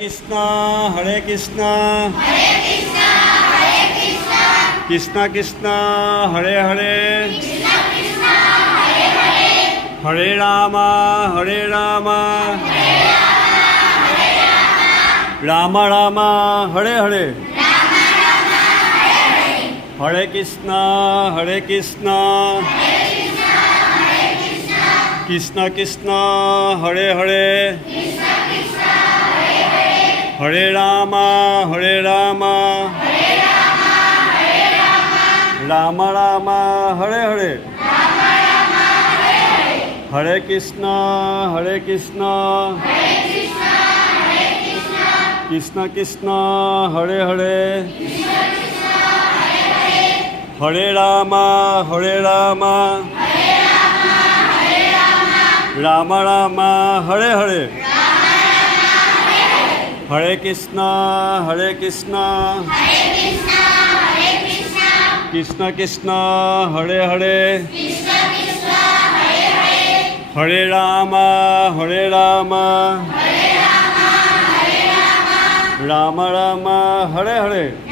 Krishna Hare Krishna Krishna Krishna Hare Hare Hare Ram Ram Ram Hare Hare Hare Krishna Krishna Krishna Hare Hare Hare Ram Ram Ram Hare Hare Hare Krishna Krishna Krishna Hare Hare Hare Ram Ram Ram Hare Hare Hare Krishna Krishna Krishna Hare Hare Hare Ram Ram Ram Hare Hare